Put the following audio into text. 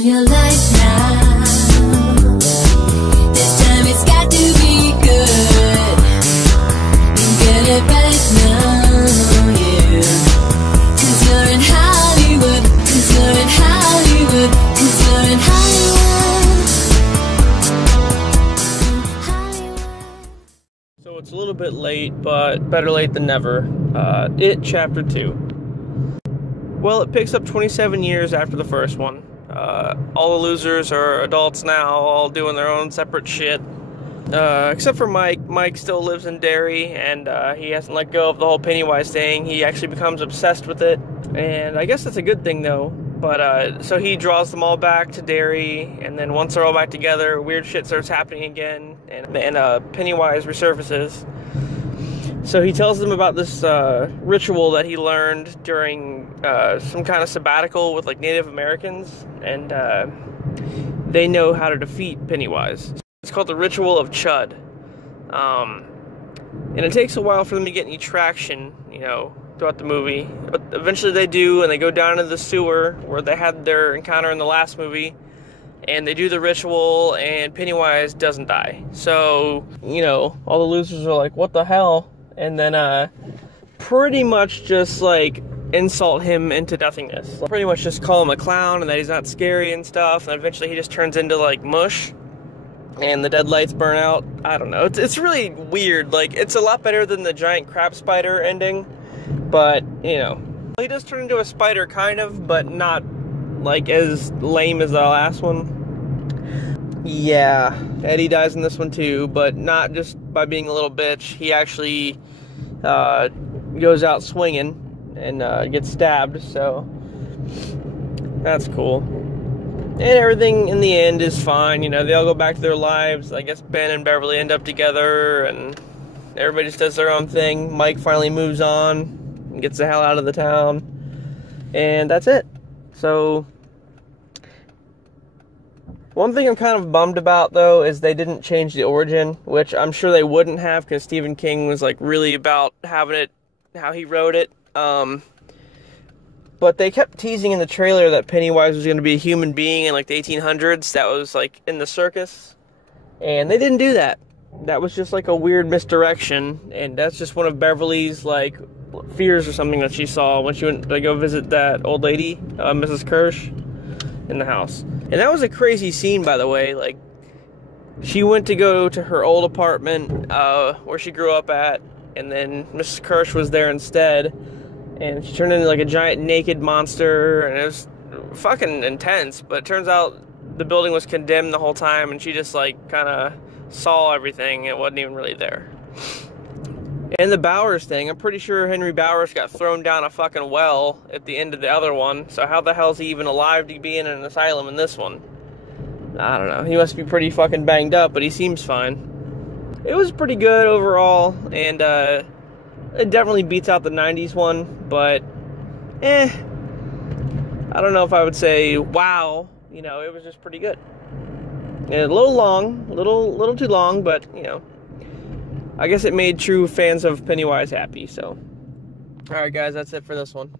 on your life now. This time it's got to be good. Get it right now, yeah. 'Cause you're in Hollywood. 'Cause you're in Hollywood. 'Cause you're in Hollywood. So it's a little bit late, but better late than never. It Chapter 2. Well, it picks up 27 years after the first one. All the losers are adults now, all doing their own separate shit. Except for Mike. Mike still lives in Derry, and he hasn't let go of the whole Pennywise thing. He actually becomes obsessed with it, and I guess that's a good thing, though. But, so he draws them all back to Derry, and then once they're all back together, weird shit starts happening again, and Pennywise resurfaces. So he tells them about this ritual that he learned during some kind of sabbatical with, like, Native Americans, and they know how to defeat Pennywise. It's called the Ritual of Chud. And it takes a while for them to get any traction, you know, throughout the movie. But eventually they do, and they go down into the sewer where they had their encounter in the last movie. And they do the ritual, and Pennywise doesn't die. So, you know, all the losers are like, what the hell? And then pretty much just, like, insult him into nothingness. Pretty much just call him a clown and that he's not scary and stuff. And eventually he just turns into, like, mush. And the dead lights burn out. I don't know. It's really weird. Like, it's a lot better than the giant crab spider ending. But, you know. He does turn into a spider, kind of, but not, like, as lame as the last one. Yeah, Eddie dies in this one too, but not just by being a little bitch. He actually goes out swinging and gets stabbed, so that's cool. And everything in the end is fine, you know, they all go back to their lives. I guess Ben and Beverly end up together, and everybody just does their own thing. Mike finally moves on and gets the hell out of the town, and that's it. So, one thing I'm kind of bummed about, though, is they didn't change the origin, which I'm sure they wouldn't have, because Stephen King was, like, really about having it how he wrote it. But they kept teasing in the trailer that Pennywise was going to be a human being in, like, the 1800s. That was, like, in the circus. And they didn't do that. That was just, like, a weird misdirection. And that's just one of Beverly's, like, fears or something that she saw when she went to go visit that old lady, Mrs. Kirsch, in the house. And that was a crazy scene, by the way. Like, she went to go to her old apartment, where she grew up at, and then Mrs. Kirsch was there instead, and she turned into, like, a giant naked monster, and it was fucking intense, but it turns out the building was condemned the whole time, and she just, like, kind of saw everything, and it wasn't even really there. And the Bowers thing, I'm pretty sure Henry Bowers got thrown down a fucking well at the end of the other one, so how the hell is he even alive to be in an asylum in this one? I don't know, he must be pretty fucking banged up, but he seems fine. It was pretty good overall, and it definitely beats out the 90s one, but I don't know if I would say wow, you know, it was just pretty good. And a little long, little too long, but, you know, I guess it made true fans of Pennywise happy, so. Alright guys, that's it for this one.